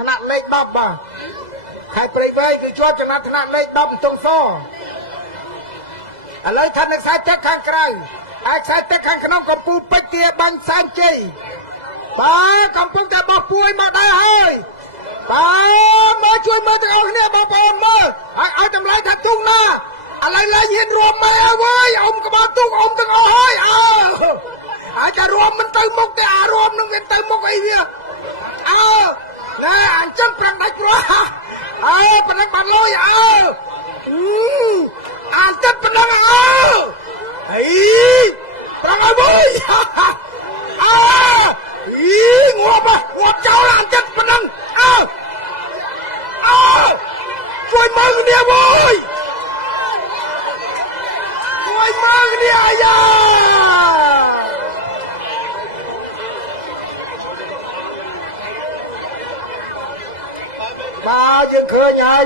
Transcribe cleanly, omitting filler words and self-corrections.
ថ្នាក់លេខ10បាទខេត្តព្រៃវែងគឺជាប់ចំណាត់ថ្នាក់លេខ10ទងសឥឡូវថានៅខ្សែទឹកខាងក្រៅហើយខ្សែទឹកខាងក្នុងកំពូលពេជ្រទាបាញ់សែនជ័យបាទកំពុងតែបោះពួយមកដែរហើយបាទមកជួយមើលទាំងអស់គ្នាបងប្អូនមើលឲ្យតម្លៃថាទុំណាឥឡូវឡើងហ៊ានរួមម៉ែអើយអ៊ំក្បាលទុំអ៊ំទាំងអស់ហើយអាចតែរួមមិនទៅមុខទេអារួមនឹងវាទៅមុខអីវាណែអញ្ចឹងប្រាំងដាច់ព្រោះប៉ុណ្ណឹងបានលុយអានទឹកប៉ុណ្ណឹងហីប្រាំងអើយងាប់ចោលអានទឹកប៉ុណ្ណឹងជួយមើលគ្នាអើយជួយមើលគ្នាអាយ៉ាបាទយើងឃើញហើយ